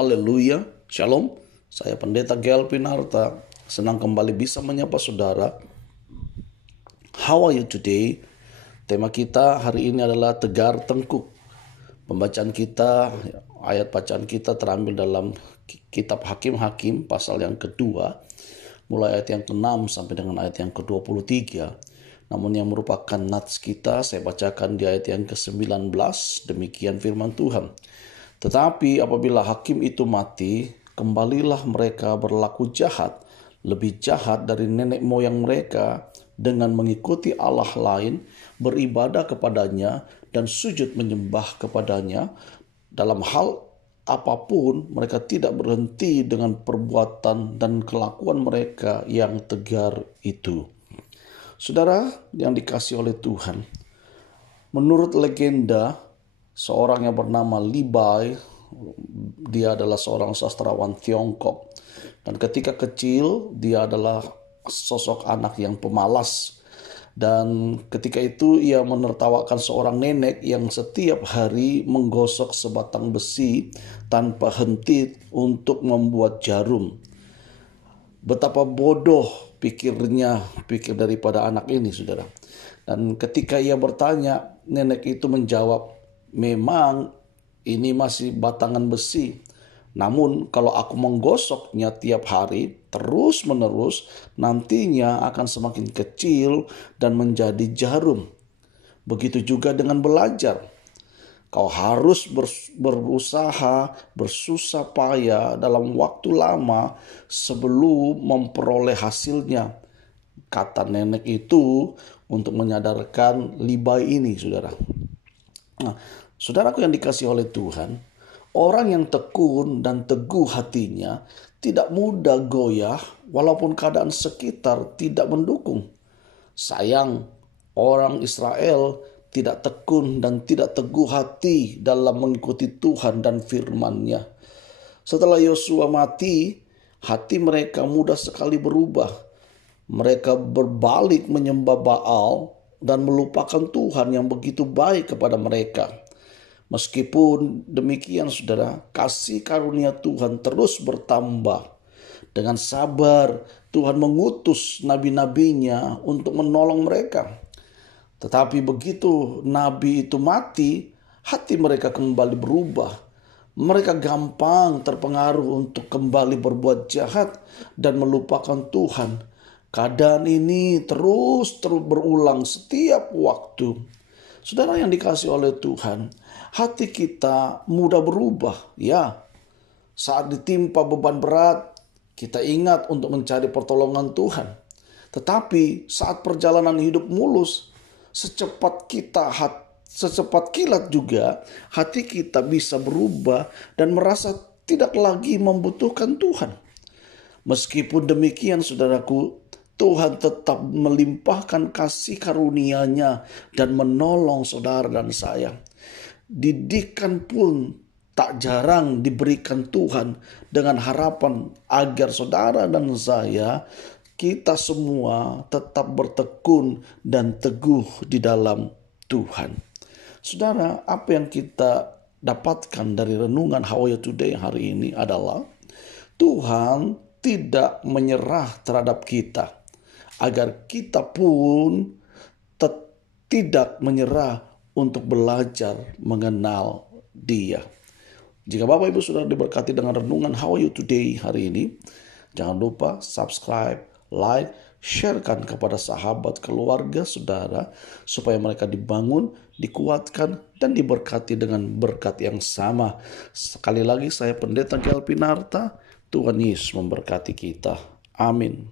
Haleluya, Shalom. Saya Pendeta Gael Pinarta. Senang kembali bisa menyapa saudara. How are you today? Tema kita hari ini adalah tegar tengkuk. Pembacaan kita, ayat bacaan kita terambil dalam kitab Hakim-Hakim pasal yang kedua, mulai ayat yang ke-6 sampai dengan ayat yang ke-23. Namun yang merupakan nats kita, saya bacakan di ayat yang ke-19, demikian firman Tuhan. Tetapi apabila hakim itu mati, kembalilah mereka berlaku jahat, lebih jahat dari nenek moyang mereka, dengan mengikuti Allah lain, beribadah kepadanya, dan sujud menyembah kepadanya. Dalam hal apapun, mereka tidak berhenti dengan perbuatan dan kelakuan mereka yang tegar itu. Saudara yang dikasihi oleh Tuhan, menurut legenda, seorang yang bernama Li Bai, dia adalah seorang sastrawan Tiongkok. Dan ketika kecil, dia adalah sosok anak yang pemalas. Dan ketika itu ia menertawakan seorang nenek yang setiap hari menggosok sebatang besi tanpa henti untuk membuat jarum. Betapa bodoh pikir daripada anak ini, saudara. Dan ketika ia bertanya, nenek itu menjawab, memang ini masih batangan besi. Namun kalau aku menggosoknya tiap hari terus menerus, nantinya akan semakin kecil dan menjadi jarum. Begitu juga dengan belajar. Kau harus berusaha, bersusah payah dalam waktu lama sebelum memperoleh hasilnya. Kata nenek itu untuk menyadarkan Li Bai ini, saudara. Nah, saudaraku yang dikasihi oleh Tuhan, orang yang tekun dan teguh hatinya tidak mudah goyah walaupun keadaan sekitar tidak mendukung. Sayang, orang Israel tidak tekun dan tidak teguh hati dalam mengikuti Tuhan dan firman-Nya. Setelah Yosua mati, hati mereka mudah sekali berubah. Mereka berbalik menyembah Baal dan melupakan Tuhan yang begitu baik kepada mereka. Meskipun demikian, saudara, kasih karunia Tuhan terus bertambah. Dengan sabar, Tuhan mengutus nabi-nabinya untuk menolong mereka. Tetapi begitu nabi itu mati, hati mereka kembali berubah. Mereka gampang terpengaruh untuk kembali berbuat jahat dan melupakan Tuhan. Keadaan ini terus berulang setiap waktu. Saudara yang dikasihi oleh Tuhan, hati kita mudah berubah. Ya, saat ditimpa beban berat, kita ingat untuk mencari pertolongan Tuhan. Tetapi saat perjalanan hidup mulus, secepat kilat juga, hati kita bisa berubah dan merasa tidak lagi membutuhkan Tuhan. Meskipun demikian, saudaraku, Tuhan tetap melimpahkan kasih karunia-Nya dan menolong saudara dan saya. Didikan pun tak jarang diberikan Tuhan dengan harapan agar saudara dan saya, kita semua tetap bertekun dan teguh di dalam Tuhan. Saudara, apa yang kita dapatkan dari renungan How Are You Today hari ini adalah Tuhan tidak menyerah terhadap kita, agar kita pun tidak menyerah untuk belajar mengenal Dia. Jika Bapak Ibu sudah diberkati dengan renungan How Are You Today hari ini, jangan lupa subscribe, like, sharekan kepada sahabat, keluarga, saudara, supaya mereka dibangun, dikuatkan, dan diberkati dengan berkat yang sama. Sekali lagi saya Pendeta Gael Pinarta. Tuhan Yesus memberkati kita. Amin.